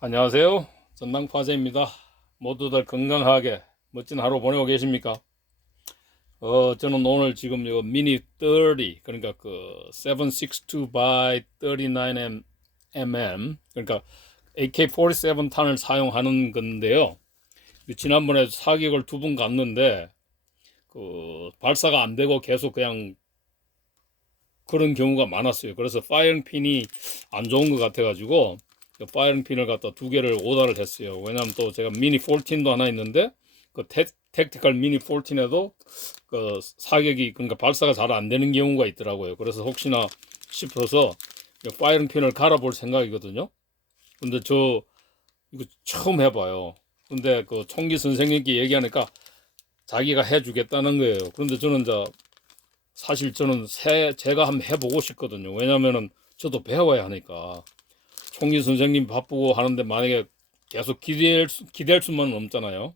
안녕하세요. 전당 파제입니다. 모두들 건강하게 멋진 하루 보내고 계십니까? 어, 저는 오늘 지금 요 미니 30, 그러니까 그 762 by 39 mm, 그러니까 AK-47 탄을 사용하는 건데요. 그 지난번에 사격을 두 번 갔는데 그 발사가 안 되고 계속 그냥 그런 경우가 많았어요. 그래서 파이링 핀이 안 좋은 것 같아가지고 그 파이링 핀을 갖다 두 개를 오더를 했어요. 왜냐하면 또 제가 미니 14도 하나 있는데 그 테, 택티컬 미니 14에도 그 사격이 그러니까 발사가 잘 안 되는 경우가 있더라고요. 그래서 혹시나 싶어서 그 파이링 핀을 갈아볼 생각이거든요. 근데 저 이거 처음 해봐요. 근데 그 총기 선생님께 얘기하니까 자기가 해주겠다는 거예요. 그런데 저는 자 사실 저는 새 제가 한번 해보고 싶거든요. 왜냐면은 저도 배워야 하니까 총기 선생님 바쁘고 하는데 만약에 계속 기대할, 수, 기대할 수만은 없잖아요.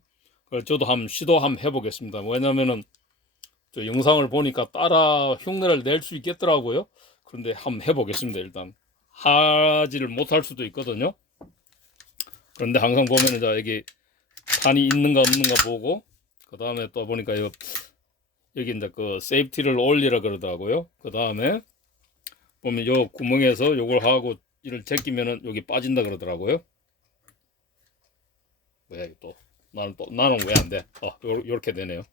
그래서 저도 한번 시도 한번 해보겠습니다. 왜냐면은 저 영상을 보니까 따라 흉내를 낼 수 있겠더라고요. 그런데 한번 해보겠습니다. 일단 하지를 못할 수도 있거든요. 그런데 항상 보면은 자 여기 탄이 있는가 없는가 보고 그 다음에 또 보니까 이거 여기 이제 그 세이프티를 올리라 그러더라고요. 그 다음에 보면 요 구멍에서 요걸 하고 이를 제끼면은 여기 빠진다 그러더라고요. 왜 또? 나는 또 나는 왜 안 돼? 어, 요, 요렇게 되네요.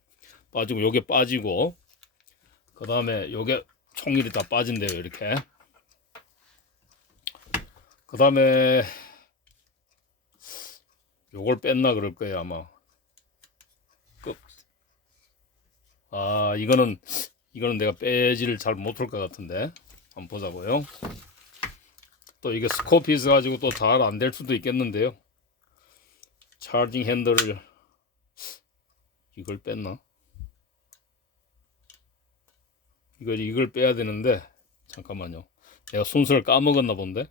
빠지고 요게 빠지고 그 다음에 요게 총일이 다 빠진대요. 이렇게. 그 다음에 요걸 뺐나 그럴 거예요 아마. 끝. 아 이거는 이거는 내가 빼지를 잘 못할 것 같은데 한번 보자고요. 또 이게 스코피스 가지고 또 잘 안 될 수도 있겠는데요. 차징 핸들을 이걸 뺐나? 이걸 이걸 빼야 되는데 잠깐만요. 내가 순서를 까먹었나 본데.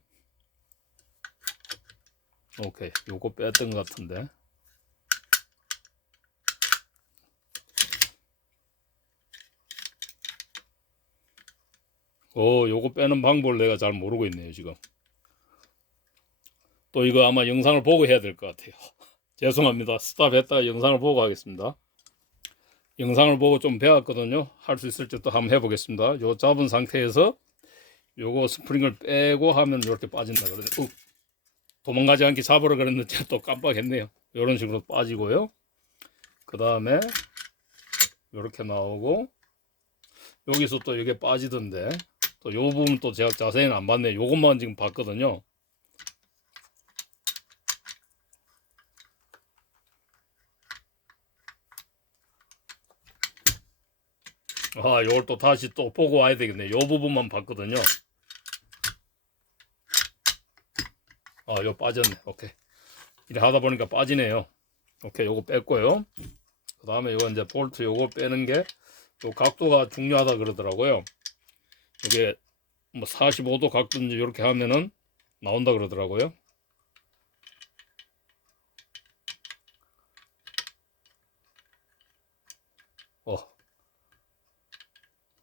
오케이, 요거 뺐던 것 같은데. 오, 요거 빼는 방법을 내가 잘 모르고 있네요, 지금. 또 이거 아마 영상을 보고 해야 될 것 같아요. 죄송합니다. 스탑했다가 영상을 보고 하겠습니다. 영상을 보고 좀 배웠거든요. 할 수 있을지 또 한번 해보겠습니다. 요 잡은 상태에서 요거 스프링을 빼고 하면 이렇게 빠진다 그러죠. 욱. 도망가지 않게 잡으러 그랬는데 또 깜빡했네요. 이런 식으로 빠지고요. 그 다음에 이렇게 나오고 여기서 또 이게 빠지던데 또 요 부분 또 제가 자세히는 안 봤네. 요것만 지금 봤거든요. 아, 요걸 또 다시 또 보고 와야 되겠네. 요 부분만 봤거든요. 아, 요 빠졌네. 오케이. 이래 하다 보니까 빠지네요. 오케이, 요거 뺐고요. 그 다음에 요거 이제 볼트 요거 빼는 게요 각도가 중요하다 그러더라고요. 이게 뭐 45도 각도인지 이렇게 하면은 나온다 그러더라고요.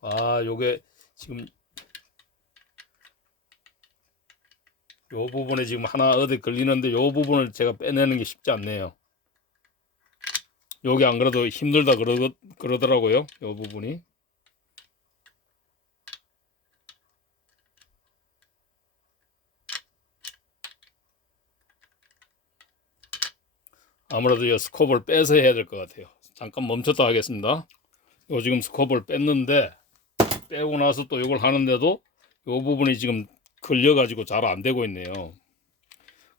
아, 요게 지금 요 부분에 지금 하나 어디 걸리는데 요 부분을 제가 빼내는 게 쉽지 않네요. 요게 안 그래도 힘들다 그러, 그러더라고요. 요 부분이. 아무래도 이 스코프를 빼서 해야 될 것 같아요. 잠깐 멈췄다 하겠습니다. 요 지금 스코프를 뺐는데 빼고 나서 또 이걸 하는데도 요 부분이 지금 걸려가지고 잘 안 되고 있네요.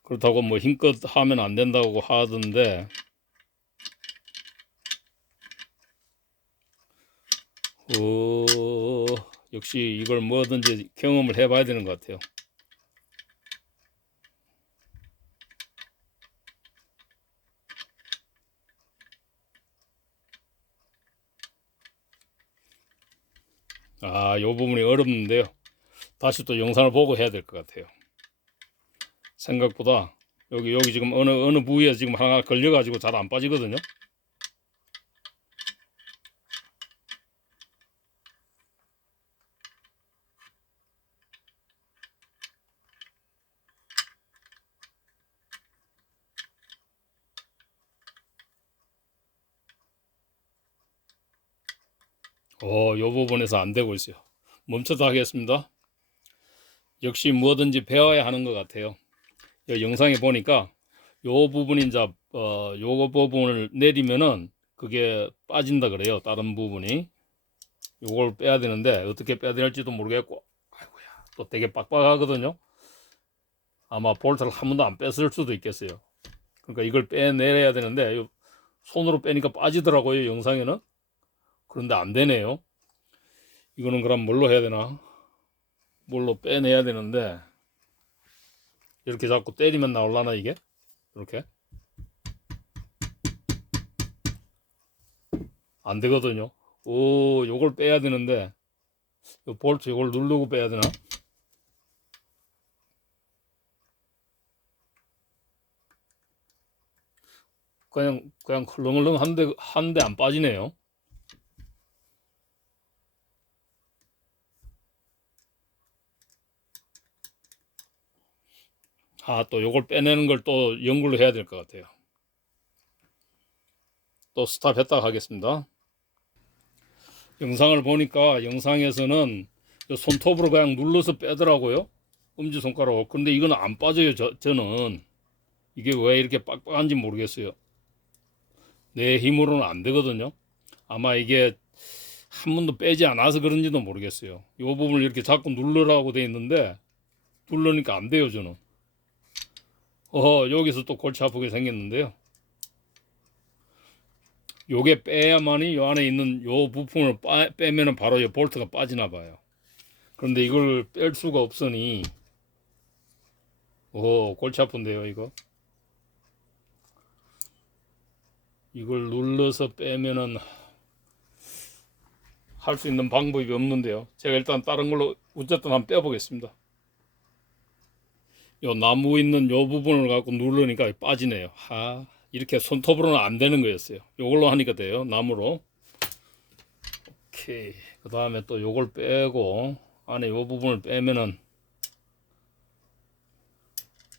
그렇다고 뭐 힘껏 하면 안 된다고 하던데 어, 역시 이걸 뭐든지 경험을 해봐야 되는 것 같아요. 아, 요 부분이 어렵는데요. 다시 또 영상을 보고 해야 될 것 같아요. 생각보다 여기 여기 지금 어느 어느 부위에 지금 하나 걸려 가지고 잘 안 빠지거든요. 어, 요 부분에서 안 되고 있어요. 멈춰서 하겠습니다. 역시 뭐든지 배워야 하는 것 같아요. 요 영상에 보니까 요 부분이 이제 어 요거 부분을 내리면은 그게 빠진다 그래요. 다른 부분이 요걸 빼야 되는데 어떻게 빼야 될지도 모르겠고 아이고야 또 되게 빡빡하거든요. 아마 볼트를 한 번도 안 뺐을 수도 있겠어요. 그러니까 이걸 빼내야 되는데 요 손으로 빼니까 빠지더라고요 영상에는 그런데 안 되네요. 이거는 그럼 뭘로 해야 되나? 뭘로 빼내야 되는데 이렇게 자꾸 때리면 나올라나 이게? 이렇게 안 되거든요. 오, 요걸 빼야 되는데 요 볼트 요걸 누르고 빼야 되나? 그냥 그냥 헐렁헐렁 한데 한 대 안 빠지네요. 아, 또 요걸 빼내는 걸 또 연구를 해야 될 것 같아요. 또 스탑 했다 하겠습니다. 영상을 보니까 영상에서는 요 손톱으로 그냥 눌러서 빼더라고요. 엄지손가락으로. 근데 이건 안 빠져요, 저, 저는. 이게 왜 이렇게 빡빡한지 모르겠어요. 내 힘으로는 안 되거든요. 아마 이게 한 번도 빼지 않아서 그런지도 모르겠어요. 이 부분을 이렇게 자꾸 누르라고 돼 있는데 누르니까 안 돼요, 저는. 어허, 여기서 또 골치 아프게 생겼는데요. 요게 빼야만이 요 안에 있는 요 부품을 빠, 빼면은 바로 요 볼트가 빠지나 봐요. 그런데 이걸 뺄 수가 없으니, 오, 골치 아픈데요, 이거. 이걸 눌러서 빼면은 할 수 있는 방법이 없는데요. 제가 일단 다른 걸로 어쨌든 한번 빼보겠습니다. 요 나무 있는 요 부분을 갖고 누르니까 빠지네요. 하, 이렇게 손톱으로는 안 되는 거였어요. 요걸로 하니까 돼요. 나무로. 오케이. 그 다음에 또 요걸 빼고 안에 요 부분을 빼면은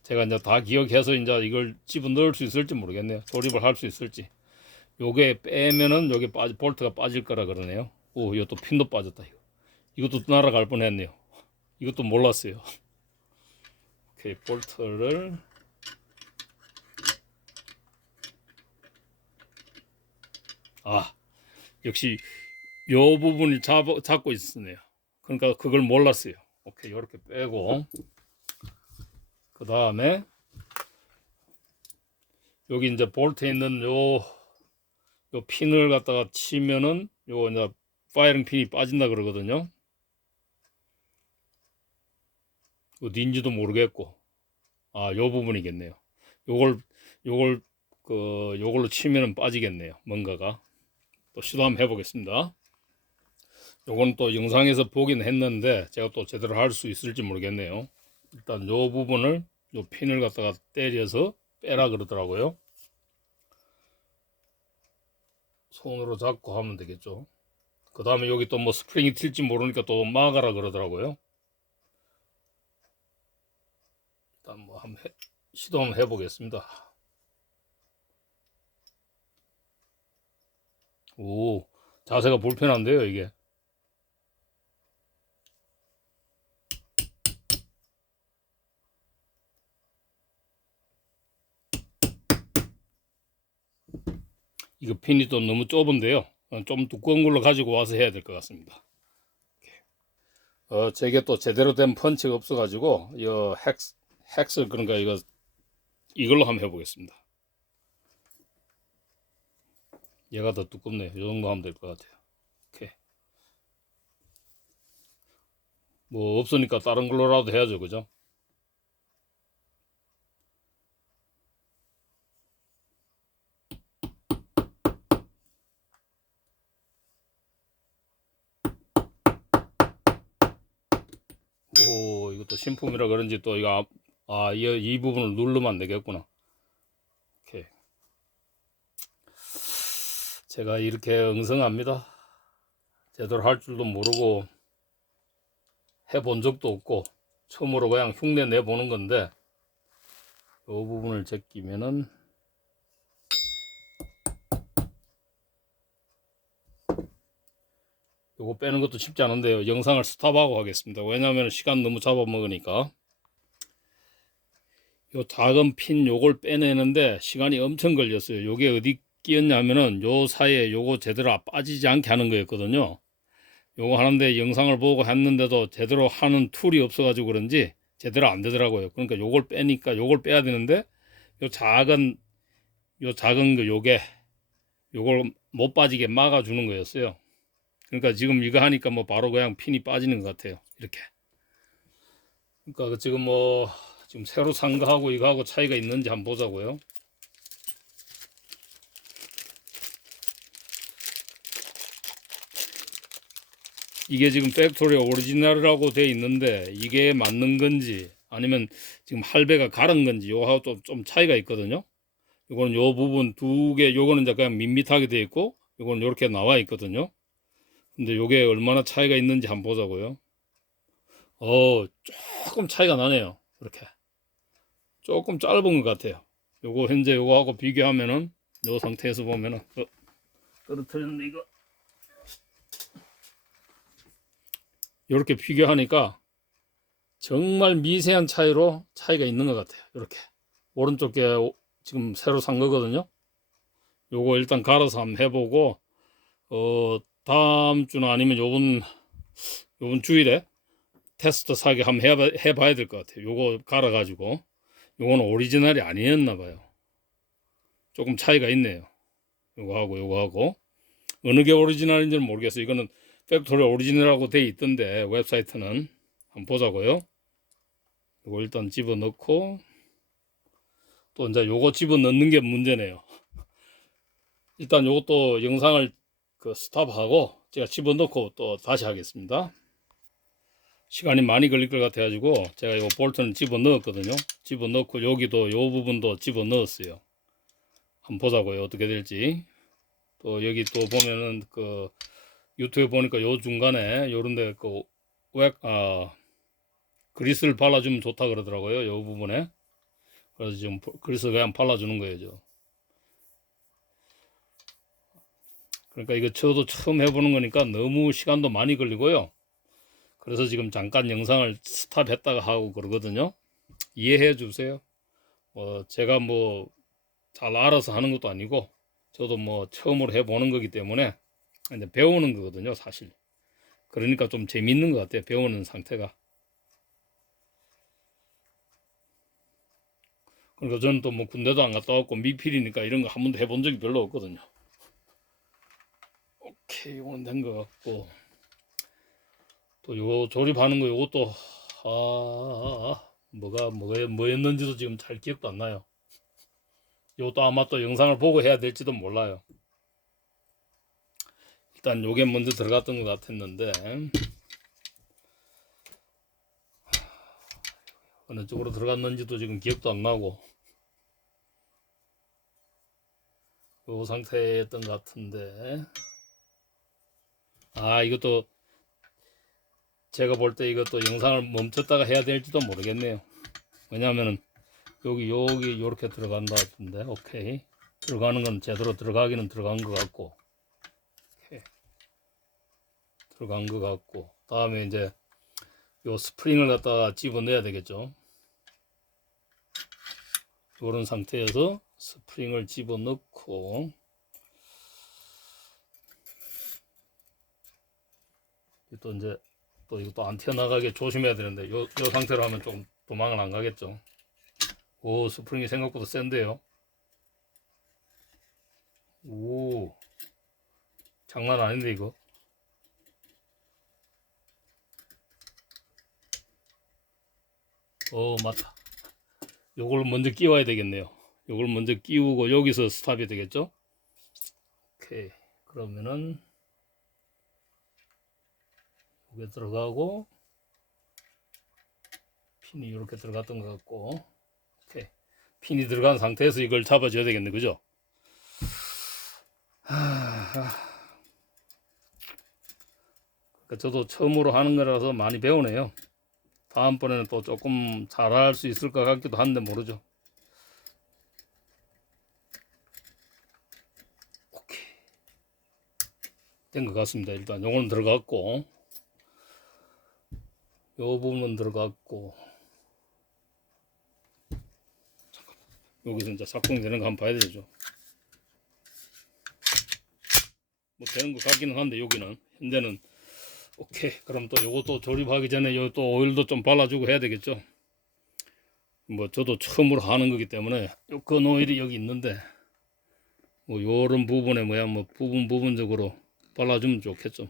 제가 이제 다 기억해서 이제 이걸 집어 넣을 수 있을지 모르겠네요. 조립을 할 수 있을지. 요게 빼면은 요게 빠지 볼트가 빠질 거라 그러네요. 오, 이것도 핀도 빠졌다 이거. 이것도 날아갈 뻔했네요. 이것도 몰랐어요. 오케이, 볼트를 아, 역시 요 부분을 잡, 잡고 있었네요. 그러니까 그걸 몰랐어요. 오케이, 이렇게 빼고 그 다음에 여기 이제 볼트에 있는 요, 요 핀을 갖다가 치면은 요 이제 파이링 핀이 빠진다 그러거든요. 어디인지도 모르겠고 아 요 부분이겠네요. 요걸 요걸 그 요걸로 치면은 빠지겠네요. 뭔가가 또 시도 한번 해보겠습니다. 요건 또 영상에서 보긴 했는데 제가 또 제대로 할 수 있을지 모르겠네요. 일단 요 부분을 요 핀을 갖다가 때려서 빼라 그러더라고요. 손으로 잡고 하면 되겠죠. 그 다음에 여기 또 뭐 스프링이 튈지 모르니까 또 막아라 그러더라고요. 일단 뭐 한번 해, 시도 한번 해보겠습니다. 오, 자세가 불편한데요, 이게. 이거 핀이 또 너무 좁은데요. 어, 좀 두꺼운 걸로 가지고 와서 해야 될 것 같습니다. 어, 제게 또 제대로 된 펀치가 없어가지고, 이 헥스, 헥스, 그러니까 이거, 이걸로 한번 해보겠습니다. 얘가 더 두껍네요. 이 정도 하면 될 것 같아요. 오케이. 뭐, 없으니까 다른 걸로라도 해야죠. 그죠? 오, 이것도 신품이라 그런지 또 이거, 앞- 아, 이, 이 부분을 누르면 안 되겠구나. 오케이. 제가 이렇게 응성합니다. 제대로 할 줄도 모르고 해본 적도 없고 처음으로 그냥 흉내 내보는 건데 이 부분을 제끼면은 요거 빼는 것도 쉽지 않은데요. 영상을 스탑하고 하겠습니다. 왜냐하면 시간 너무 잡아먹으니까. 요 작은 핀 요걸 빼내는데 시간이 엄청 걸렸어요. 요게 어디 끼었냐면은 요 사이에 요거 제대로 빠지지 않게 하는 거였거든요. 요거 하는데 영상을 보고 했는데도 제대로 하는 툴이 없어가지고 그런지 제대로 안 되더라고요. 그러니까 요걸 빼니까 요걸 빼야 되는데 요 작은 요 작은 거 요게 요걸 못 빠지게 막아주는 거였어요. 그러니까 지금 이거 하니까 뭐 바로 그냥 핀이 빠지는 것 같아요. 이렇게. 그러니까 지금 뭐 지금 새로 산 거하고 이거하고 차이가 있는지 한번 보자고요. 이게 지금 팩토리 오리지널이라고 돼 있는데 이게 맞는 건지 아니면 지금 할배가 갈은 건지 요하고 좀, 좀 차이가 있거든요. 요거는 요 부분 두 개, 요거는 이제 그냥 밋밋하게 돼 있고 요거는 이렇게 나와 있거든요. 근데 요게 얼마나 차이가 있는지 한번 보자고요. 어, 조금 차이가 나네요. 이렇게. 조금 짧은 것 같아요. 요거 현재 요거하고 비교하면은 요 상태에서 보면은 어, 떨어뜨렸는데 이거 이렇게 비교하니까 정말 미세한 차이로 차이가 있는 것 같아요. 이렇게 오른쪽 게 오- 지금 새로 산 거거든요. 요거 일단 갈아서 한번 해보고 어 다음 주나 아니면 요번 요번 주일에 테스트 사기 한번 해봐, 해봐야 될 것 같아요. 요거 갈아가지고 요거는 오리지널이 아니었나 봐요. 조금 차이가 있네요. 요거하고 요거하고 어느 게 오리지널인지는 모르겠어요. 이거는 팩토리 오리지널하고 돼 있던데 웹사이트는 한번 보자고요. 요거 일단 집어 넣고 또 이제 요거 집어 넣는 게 문제네요. 일단 요것도 영상을 그 스탑하고 제가 집어 넣고 또 다시 하겠습니다. 시간이 많이 걸릴 것 같아가지고 제가 이 볼트는 집어 넣었거든요. 집어 넣고 여기도 요 부분도 집어 넣었어요. 한번 보자고요. 어떻게 될지. 또 여기 또 보면은 그 유튜브에 보니까 요 중간에 요런데 그 웩, 아, 그리스를 발라주면 좋다 그러더라고요. 요 부분에. 그래서 지금 그리스 그냥 발라주는 거예요. 저. 그러니까 이거 저도 처음 해보는 거니까 너무 시간도 많이 걸리고요. 그래서 지금 잠깐 영상을 스탑했다가 하고 그러거든요. 이해해 주세요. 뭐 제가 뭐 잘 알아서 하는 것도 아니고 저도 뭐 처음으로 해보는 거기 때문에 이제 배우는 거거든요, 사실. 그러니까 좀 재밌는 것 같아요, 배우는 상태가. 그러니까 저는 또 뭐 군대도 안 갔다 왔고 미필이니까 이런 거 한 번도 해본 적이 별로 없거든요. 오케이, 이거는 된것 같고. 또요 조립하는 거 요것도 아, 뭐가 뭐가 뭐였는지도 지금 잘 기억도 안 나요. 요것도 아마 또 영상을 보고 해야 될지도 몰라요. 일단 요게 먼저 들어갔던 것 같았는데 어느 쪽으로 들어갔는지도 지금 기억도 안 나고 요 상태였던 것 같은데 아 이것도 제가 볼 때 이것도 영상을 멈췄다가 해야 될지도 모르겠네요. 왜냐하면은 여기 여기 요렇게 들어간다 같은데 오케이 들어가는 건 제대로 들어가기는 들어간 것 같고 오케이. 들어간 것 같고 다음에 이제 요 스프링을 갖다가 집어내야 되겠죠. 이런 상태에서 스프링을 집어넣고 또 이제 또 이것도 안 튀어나가게 조심해야 되는데 요, 요 상태로 하면 좀 도망을 안 가겠죠. 오 스프링이 생각보다 센데요. 오 장난 아닌데 이거. 어 맞다. 요걸 먼저 끼워야 되겠네요. 요걸 먼저 끼우고 여기서 스탑이 되겠죠? 오케이 그러면은 여기 들어가고 핀이 이렇게 들어갔던 것 같고 오케이 핀이 들어간 상태에서 이걸 잡아줘야 되겠네 그죠? 하... 그러니까 저도 처음으로 하는 거라서 많이 배우네요. 다음번에는 또 조금 잘할 수 있을 것 같기도 한데 모르죠. 오케이. 된 것 같습니다. 일단 요거는 들어갔고 요 부분은 들어갔고 여기서 이제 작동이 되는 거 한번 봐야 되죠. 뭐 되는 것 같기는 한데 여기는 현재는 오케이 그럼 또 요것도 조립하기 전에 요 또 오일도 좀 발라주고 해야 되겠죠. 뭐 저도 처음으로 하는 거기 때문에 요건 오일이 여기 있는데 뭐 요런 부분에 뭐야 뭐 부분 부분적으로 발라주면 좋겠죠.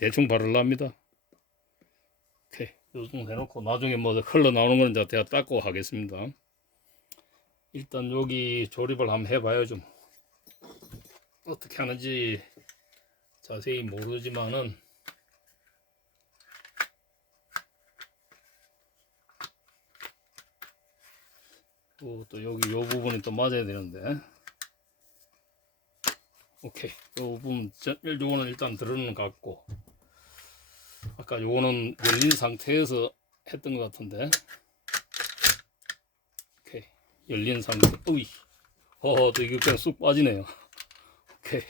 대충 바르랍니다. 오케이. 요 정도 해놓고 나중에 뭐 흘러나오는 거는 이제 제가 닦고 하겠습니다. 일단 여기 조립을 한번 해봐요 좀. 어떻게 하는지 자세히 모르지만은 또, 또 여기 요 부분이 또 맞아야 되는데. 오케이. 요 부분 저- 요거는 일단 들어는 것 같고 아까 요거는 열린 상태에서 했던 것 같은데. 오케이. 열린 상태. 어이. 어또 이거 그냥 쑥 빠지네요. 오케이.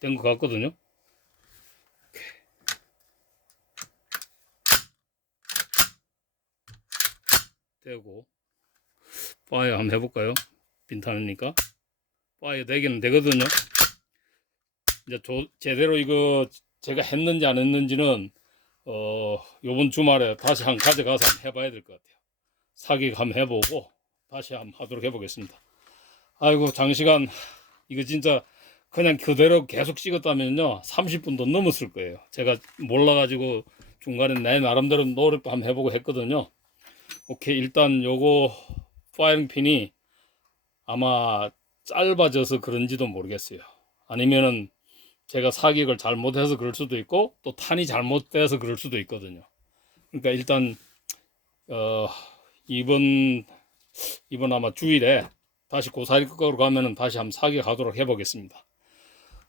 된 것 같거든요. 되고 파이어 한번 해볼까요? 빈탄이니까 파이어 되기는 되거든요. 이제 조- 제대로 이거 제가 했는지 안 했는지는 어 요번 주말에 다시 한 가져가서 한번 해봐야 될 것 같아요. 사기 한번 해보고 다시 한번 하도록 해보겠습니다. 아이고 장시간 이거 진짜 그냥 그대로 계속 찍었다면요 30분도 넘었을 거예요 제가 몰라가지고 중간에 내 나름대로 노력도 한번 해보고 했거든요 오케이 일단 요거 파이링 핀이 아마 짧아져서 그런지도 모르겠어요 아니면은 제가 사격을 잘못해서 그럴 수도 있고 또 탄이 잘못돼서 그럴 수도 있거든요 그러니까 일단 어 이번 이번 아마 주일에 다시 고사리 거로 가면은 다시 한번 사격하도록 해보겠습니다.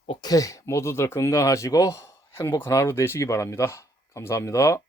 오케이 모두들 건강하시고 행복한 하루 되시기 바랍니다. 감사합니다.